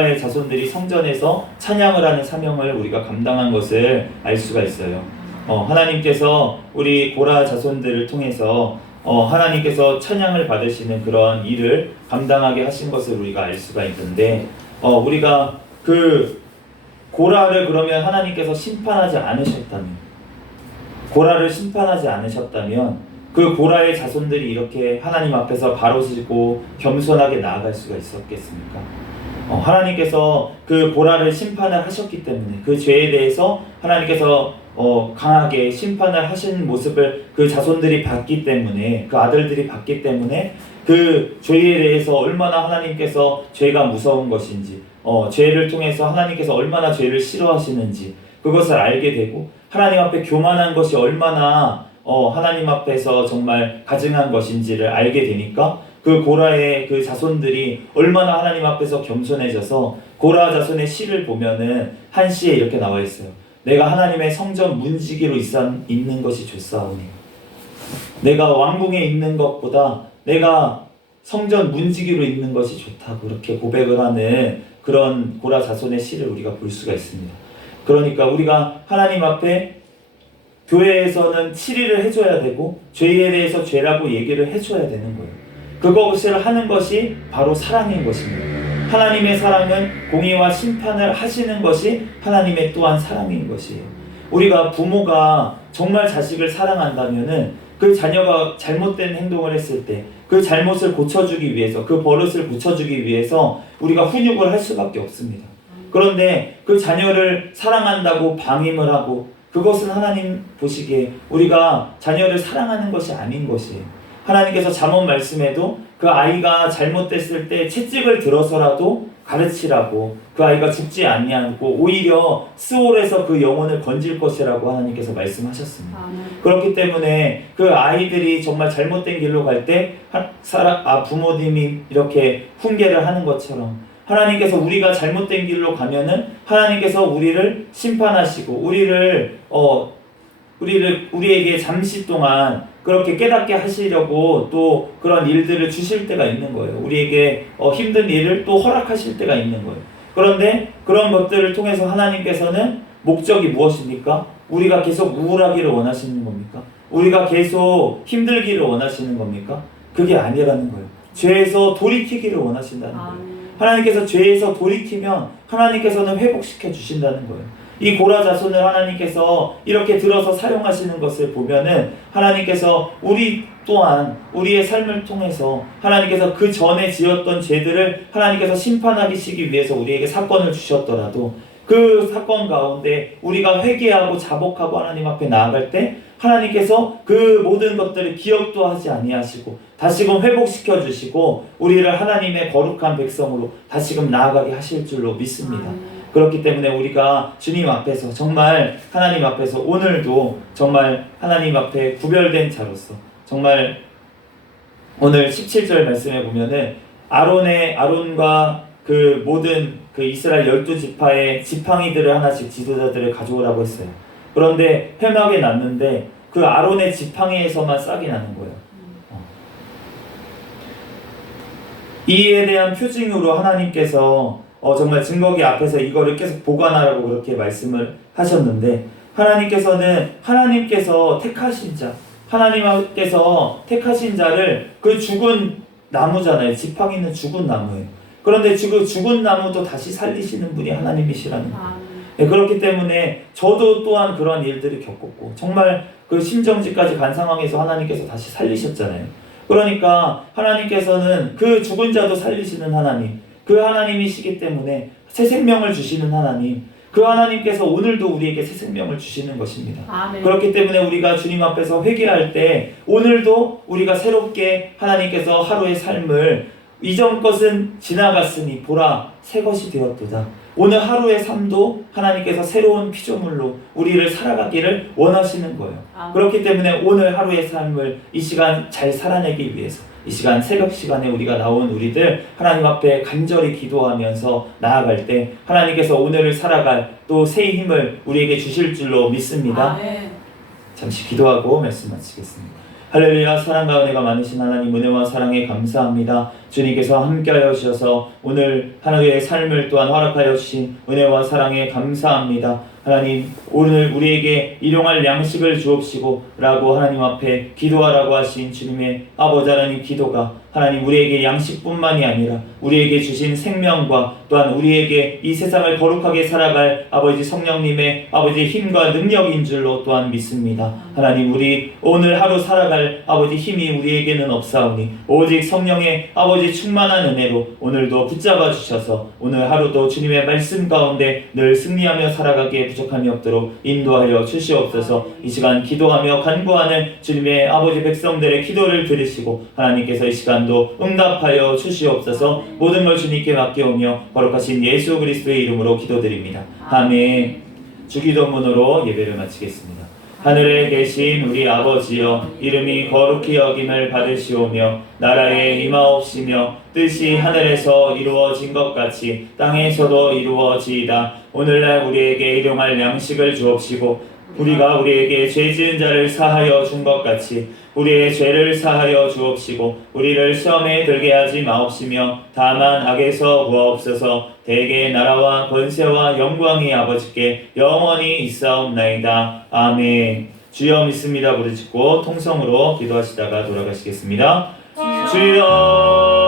의 자손들이 성전에서 찬양을 하는 사명을 우리가 감당한 것을 알 수가 있어요. 하나님께서 우리 고라 자손들을 통해서 하나님께서 찬양을 받으시는 그런 일을 감당하게 하신 것을 우리가 알 수가 있는데, 우리가 그 고라를 그러면 하나님께서 심판하지 않으셨다면, 고라를 심판하지 않으셨다면 그 고라의 자손들이 이렇게 하나님 앞에서 바로지고 겸손하게 나아갈 수가 있었겠습니까? 하나님께서 그 고라를 심판을 하셨기 때문에, 그 죄에 대해서 하나님께서 강하게 심판을 하신 모습을 그 자손들이 봤기 때문에, 그 아들들이 봤기 때문에 그 죄에 대해서 얼마나 하나님께서 죄가 무서운 것인지, 죄를 통해서 하나님께서 얼마나 죄를 싫어하시는지 그것을 알게 되고, 하나님 앞에 교만한 것이 얼마나 하나님 앞에서 정말 가증한 것인지를 알게 되니까 그 고라의 그 자손들이 얼마나 하나님 앞에서 겸손해져서, 고라 자손의 시를 보면은 한 시에 이렇게 나와 있어요. 내가 하나님의 성전 문지기로 있는 것이 좋사오니, 내가 왕궁에 있는 것보다 내가 성전 문지기로 있는 것이 좋다고 그렇게 고백을 하는 그런 고라 자손의 시를 우리가 볼 수가 있습니다. 그러니까 우리가 하나님 앞에 교회에서는 치리를 해줘야 되고, 죄에 대해서 죄라고 얘기를 해줘야 되는 거예요. 그것을 하는 것이 바로 사랑인 것입니다. 하나님의 사랑은 공의와 심판을 하시는 것이 하나님의 또한 사랑인 것이에요. 우리가 부모가 정말 자식을 사랑한다면은 그 자녀가 잘못된 행동을 했을 때 그 잘못을 고쳐주기 위해서, 그 버릇을 고쳐주기 위해서 우리가 훈육을 할 수밖에 없습니다. 그런데 그 자녀를 사랑한다고 방임을 하고, 그것은 하나님 보시기에 우리가 자녀를 사랑하는 것이 아닌 것이에요. 하나님께서 잠언 말씀에도 그 아이가 잘못됐을 때 채찍을 들어서라도 가르치라고, 그 아이가 죽지 아니하고 오히려 스올에서 그 영혼을 건질 것이라고 하나님께서 말씀하셨습니다. 그렇기 때문에 그 아이들이 정말 잘못된 길로 갈 때 부모님이 이렇게 훈계를 하는 것처럼, 하나님께서 우리가 잘못된 길로 가면은 하나님께서 우리를 심판하시고 우리에게 잠시 동안 그렇게 깨닫게 하시려고 또 그런 일들을 주실 때가 있는 거예요. 우리에게 힘든 일을 또 허락하실 때가 있는 거예요. 그런데 그런 것들을 통해서 하나님께서는 목적이 무엇입니까? 우리가 계속 우울하기를 원하시는 겁니까? 우리가 계속 힘들기를 원하시는 겁니까? 그게 아니라는 거예요. 죄에서 돌이키기를 원하신다는 거예요. 하나님께서 죄에서 돌이키면 하나님께서는 회복시켜 주신다는 거예요. 이 고라 자손을 하나님께서 이렇게 들어서 사용하시는 것을 보면은, 하나님께서 우리 또한 우리의 삶을 통해서 하나님께서 그 전에 지었던 죄들을 하나님께서 심판하시기 위해서 우리에게 사건을 주셨더라도, 그 사건 가운데 우리가 회개하고 자복하고 하나님 앞에 나아갈 때 하나님께서 그 모든 것들을 기억도 하지 아니하시고 다시금 회복시켜 주시고 우리를 하나님의 거룩한 백성으로 다시금 나아가게 하실 줄로 믿습니다. 그렇기 때문에 우리가 주님 앞에서, 정말 하나님 앞에서 오늘도 정말 하나님 앞에 구별된 자로서, 정말 오늘 17절 말씀에 보면은 아론과 그 모든 그 이스라엘 12지파의 지팡이들을 하나씩 지도자들을 가져오라고 했어요. 그런데 회막에 놨는데 그 아론의 지팡이에서만 싹이 나는 거예요. 이에 대한 표징으로 하나님께서 정말 증거기 앞에서 이거를 계속 보관하라고 그렇게 말씀을 하셨는데, 하나님께서 택하신 자, 하나님께서 택하신 자를, 그 죽은 나무잖아요. 지팡이는 죽은 나무예요. 그런데 그 죽은 나무도 다시 살리시는 분이 하나님이시라는 거예요. 네, 그렇기 때문에 저도 또한 그런 일들을 겪었고, 정말 그 심정지까지 간 상황에서 하나님께서 다시 살리셨잖아요. 그러니까 하나님께서는 그 죽은 자도 살리시는 하나님, 그 하나님이시기 때문에 새 생명을 주시는 하나님, 그 하나님께서 오늘도 우리에게 새 생명을 주시는 것입니다. 아멘. 그렇기 때문에 우리가 주님 앞에서 회개할 때 오늘도 우리가 새롭게 하나님께서 하루의 삶을, 이전 것은 지나갔으니 보라 새 것이 되었도다. 오늘 하루의 삶도 하나님께서 새로운 피조물로 우리를 살아가기를 원하시는 거예요. 그렇기 때문에 오늘 하루의 삶을 이 시간 잘 살아내기 위해서, 이 시간 새벽 시간에 우리가 나온 우리들 하나님 앞에 간절히 기도하면서 나아갈 때 하나님께서 오늘을 살아갈 또 새 힘을 우리에게 주실 줄로 믿습니다. 잠시 기도하고 말씀 마치겠습니다. 할렐루야. 사랑과 은혜가 많으신 하나님, 은혜와 사랑에 감사합니다. 주님께서 함께하여 주셔서 오늘 하나님의 삶을 또한 허락하여 주신 은혜와 사랑에 감사합니다. 하나님, 오늘 우리에게 일용할 양식을 주옵시고 라고 하나님 앞에 기도하라고 하신 주님의 아버지 하나님 기도가 하나님 우리에게 양식뿐만이 아니라 우리에게 주신 생명과 또한 우리에게 이 세상을 거룩하게 살아갈 아버지 성령님의 아버지 힘과 능력인 줄로 또한 믿습니다. 하나님, 우리 오늘 하루 살아갈 아버지 힘이 우리에게는 없사오니 오직 성령의 아버지 충만한 은혜로 오늘도 붙잡아 주셔서 오늘 하루도 주님의 말씀 가운데 늘 승리하며 살아가기에 부족함이 없도록 인도하여 주시옵소서. 이 시간 기도하며 간구하는 주님의 아버지 백성들의 기도를 들으시고 하나님께서 이 시간도 응답하여 주시옵소서. 모든 걸 주님께 맡겨오며 거룩하신 예수 그리스도의 이름으로 기도드립니다. 아멘. 주기도문으로 예배를 마치겠습니다. 하늘에 계신 우리 아버지여, 이름이 거룩히 여김을 받으시오며 나라에 임하옵시며 뜻이 하늘에서 이루어진 것 같이 땅에서도 이루어지이다. 오늘날 우리에게 일용할 양식을 주옵시고 우리가 우리에게 죄 지은 자를 사하여 준 것 같이 우리의 죄를 사하여 주옵시고 우리를 시험에 들게 하지 마옵시며 다만 악에서 구하옵소서. 대개 나라와 권세와 영광이 아버지께 영원히 있사옵나이다. 아멘. 주여 믿습니다 부르짖고 통성으로 기도하시다가 돌아가시겠습니다. 주여